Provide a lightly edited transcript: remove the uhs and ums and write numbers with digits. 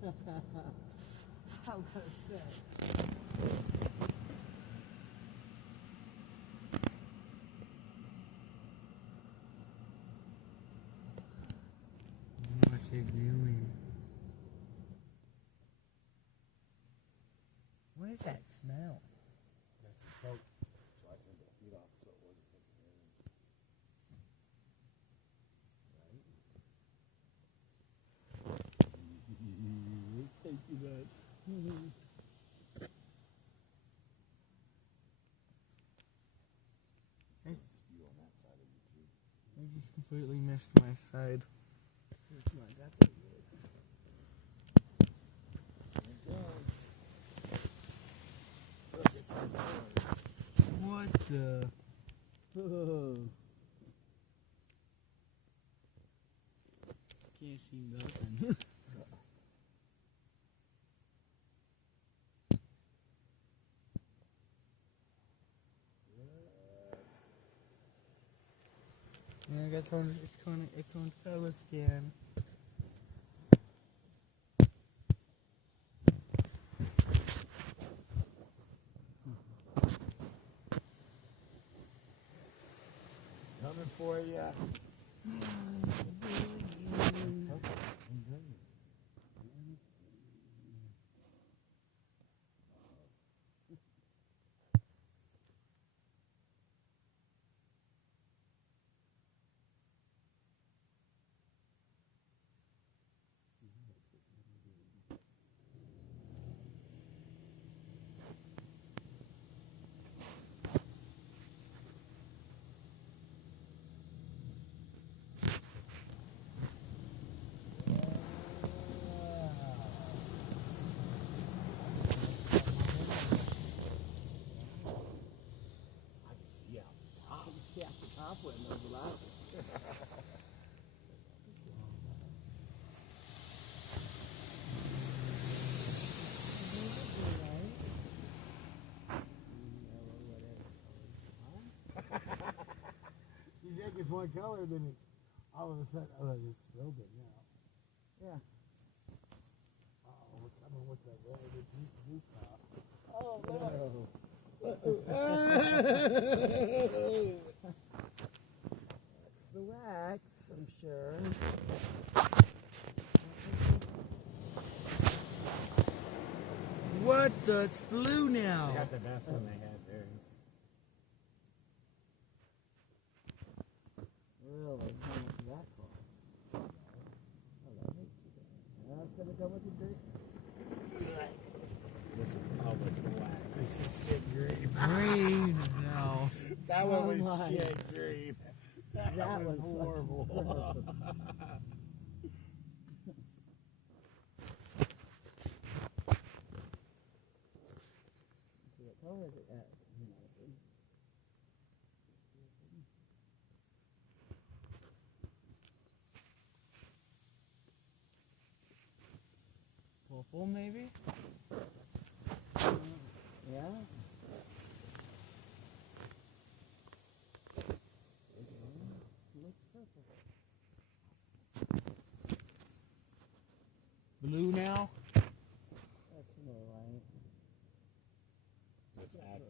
I'm gonna say. What's it doing? What is that smell? That's the soap. So I turned the heat off so it wasn't taking damage. Right? Thank you, guys. Spew on that side of you too. I just completely missed my side. Come on, got that good. There it goes. Look, it's on What the? Can't see nothing. Yeah, I got it's on color scan. Coming for ya. Wearing those glasses. You think it's one color, then it all of a sudden, oh, it's real good now. Yeah. Oh, we're coming with the red juice top. Oh, no. The wax, I'm sure. What the? It's blue now. I got the best one they had there. Really? How much does that cost? That's going to come with the drink. This was always the wax. This is shit green. Green now. That one was shit green. That was horrible. What color is it at? Purple, maybe? Yeah? Blue now? That's more right. Let's add